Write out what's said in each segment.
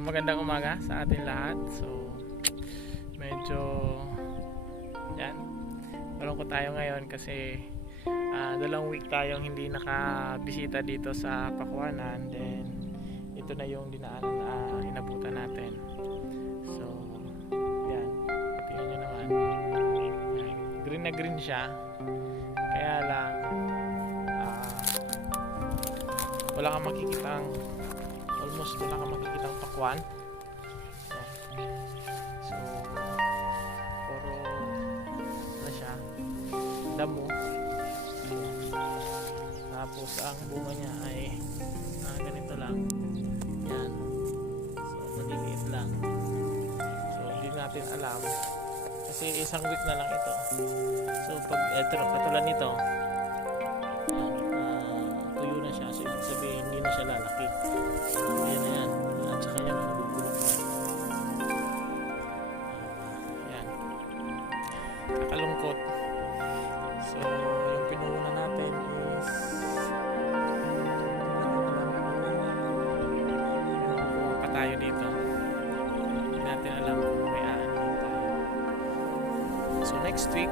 magandang umaga sa ating lahat. So, medyo yan. Malungkot tayo ngayon kasi ah, dalawang week tayong hindi nakabisita dito sa Pakuanan. Then, ito na yung dinaanan na inabutan natin. So, yan. Tingnan nyo naman. Green na green siya. Kaya lang, ah, wala kang makikitang almost wala kang makikitang Yan. So, puro na siya. Damo. Tapos ang bunga niya ay ah, ganito lang. Yan. So, maliliit lang. So, hindi natin alam. Kasi isang week na lang ito. So, pag eto, katulad nito, week,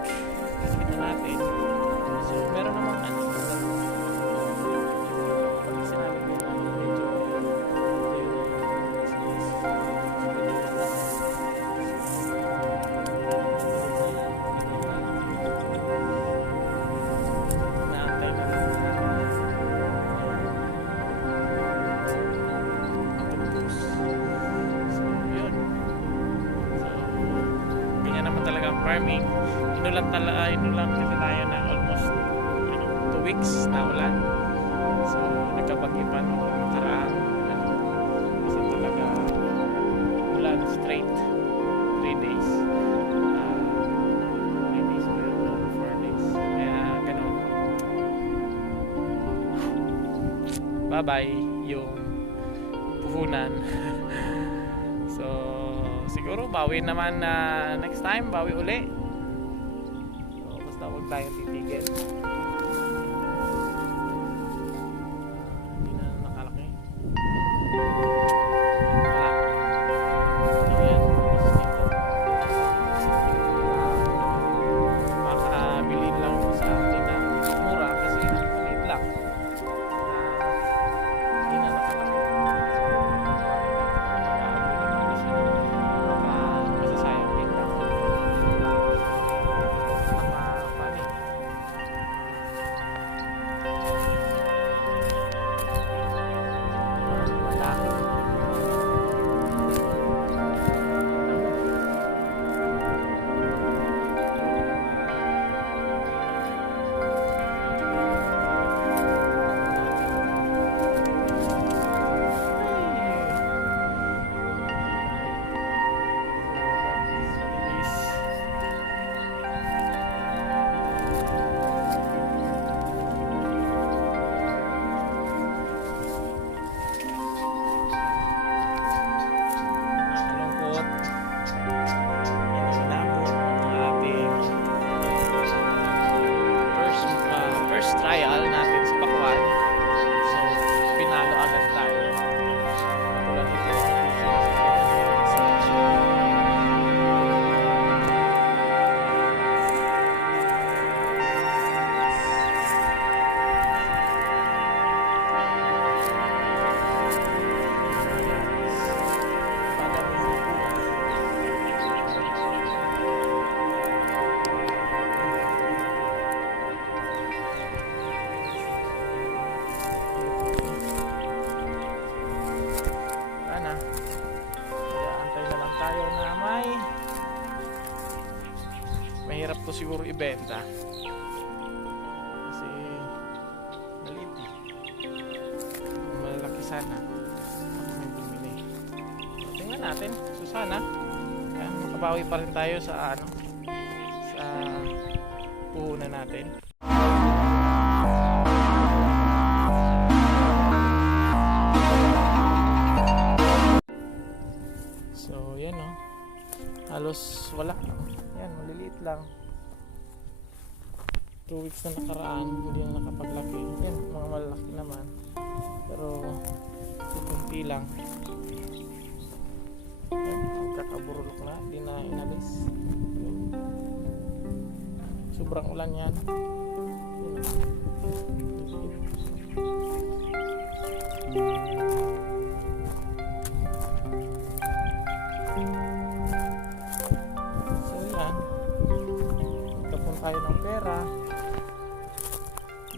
Inulan talaga, inulan kasi tayo na almost ano, two weeks na ulan. So, nagkabagyo pa nung nakaraan. Ano, kasi talaga ulan straight. Three days. Ah, three days ba yun? No, four days. Kaya ganun. Bye-bye yung puhunan. so, siguro bawi naman na next time, bawi uli. Tayong titigil. Sana. Bumili. Tingnan natin. So sana ayan, makabawi pa rin tayo sa ano sa puhunan natin. So, yan o. Halos wala. Yan, maliliit lang. Two weeks na nakaraan, hindi na nakapaglaki. Lang. nga, di na inalis. Sobrang ulan yan. So yan. Tapon tayo ng pera.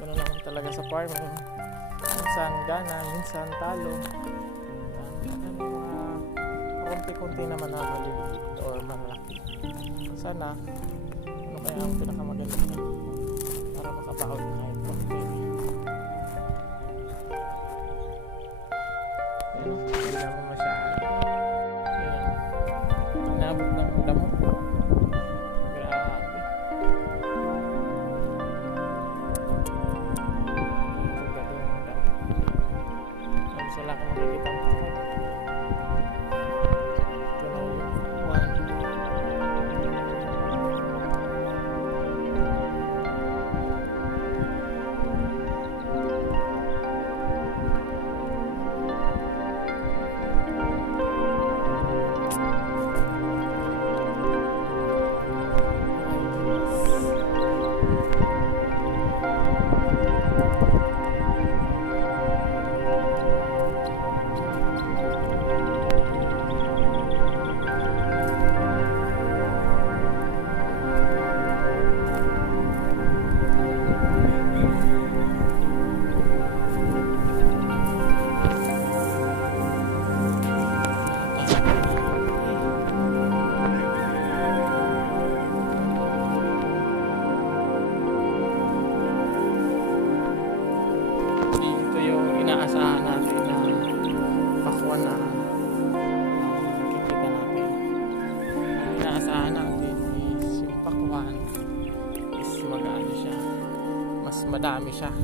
Ganun naman talaga sa farming. Minsan gana, minsan talo. Konti-konti naman na maliliit or malaki. Sana, ano kaya ang pinakamaganda para makabaon kahit konti. Inaasahan natin na pakwan na makikita natin. Ang inaasahan natin is yung pakwan is mag-ano siya. Mas madami siya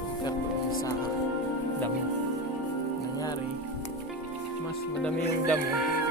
compared doon sa damo. Nangyari, mas madami yung damo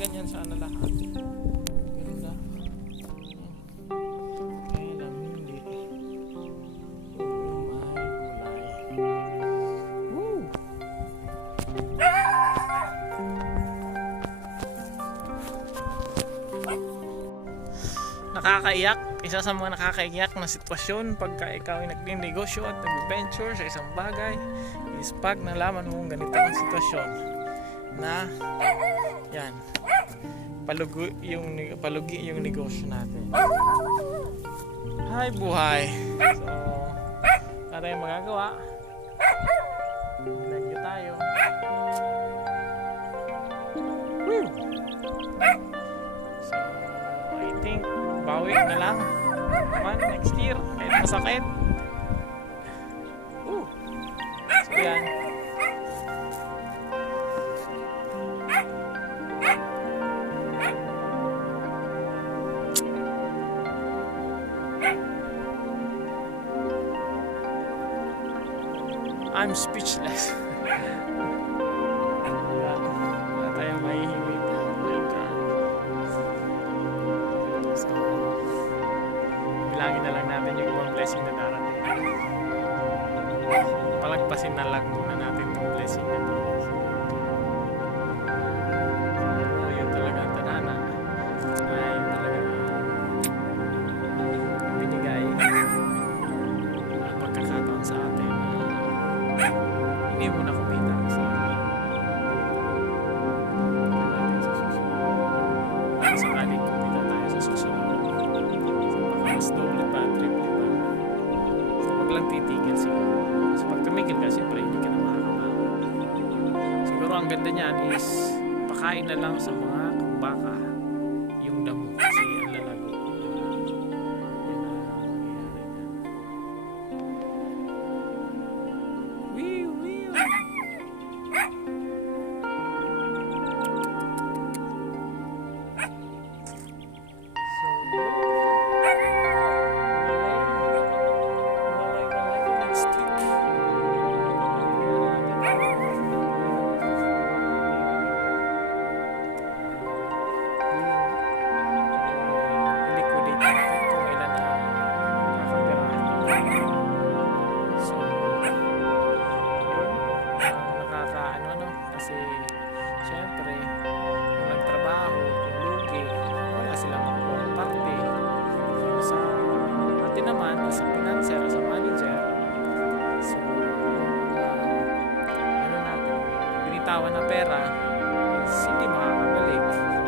ganyan sana ano lahat. Pero na, kaya lang hindi. Oh my. Woo! Nakakaiyak. Isa sa mga nakakaiyak na sitwasyon pagka ikaw ay nagninegosyo at nag-venture sa isang bagay is pag nalaman mong ganito ang sitwasyon na yan palugi yung palugi yung negosyo natin. Hi buhay. So, wala tayong magagawa. Medyo tayo. Woo! So, I think bawi na lang. Man, next year, kahit masakit. Woo! So, yan. I'm speechless. Siguro ang ganda niyan is pakain na lang sa mga binitawan na pera is hindi makakabalik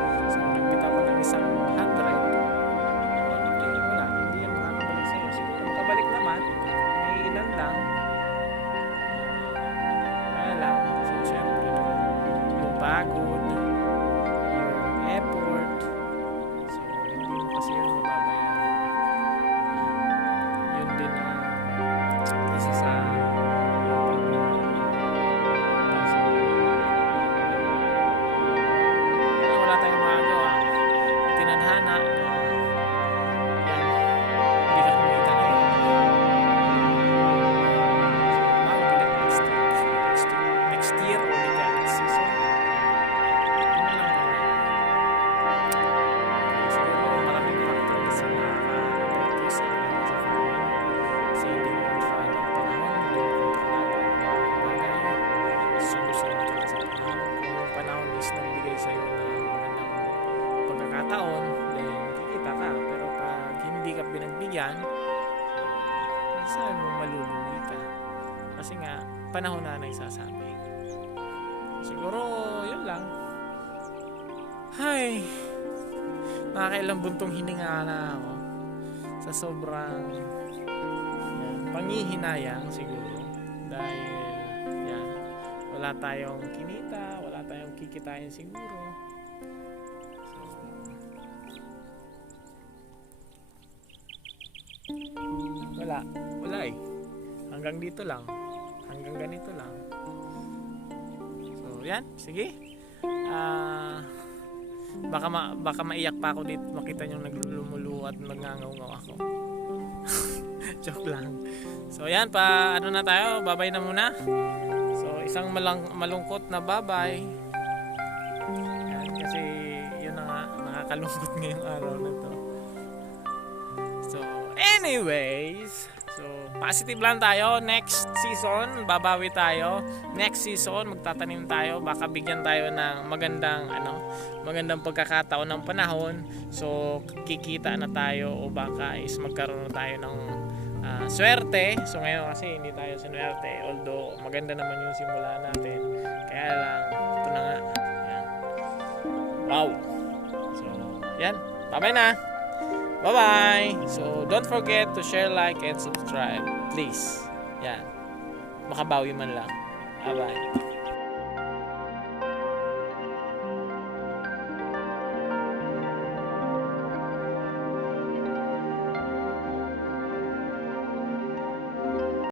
Sumusunod ka lang sa panahon. Kung yung panahon is nagbigay sa'yo ng magandang pagkakataon, then kikita ka. Pero pag hindi ka binagbigyan, sabi mo malulugi ka. Kasi nga, panahon na nagsasabi. Siguro, yun lang. Hay, nakakailang buntong hininga na ako sa sobrang yan, pangihinayang siguro. Dahil, wala tayong kinita, wala tayong kikitain siguro. So, wala, wala eh. Hanggang dito lang. Hanggang ganito lang. So, yan. Sige. Ah... baka ma baka maiyak pa ako dito makita niyo naglulumulu at nagngangaw ako. Joke lang. So, yan pa ano na tayo, babay na muna. So, isang malang malungkot na babay. Yan kasi yun na nga nakakalungkot ngayong araw na to. So, anyways, So, positive lang tayo. Next season, babawi tayo. Next season, magtatanim tayo. Baka bigyan tayo ng magandang, ano, magandang pagkakataon ng panahon. So, kikita na tayo o baka is magkaroon tayo ng ah, swerte. So, ngayon kasi hindi tayo sinwerte. Although, maganda naman yung simula natin. Kaya lang, ito na nga. Yan. Wow! So, yan. Bye-bye na! Bye-bye! So, don't forget to share, like, and subscribe. Please. Yan. Makabawi man lang. Bye-bye.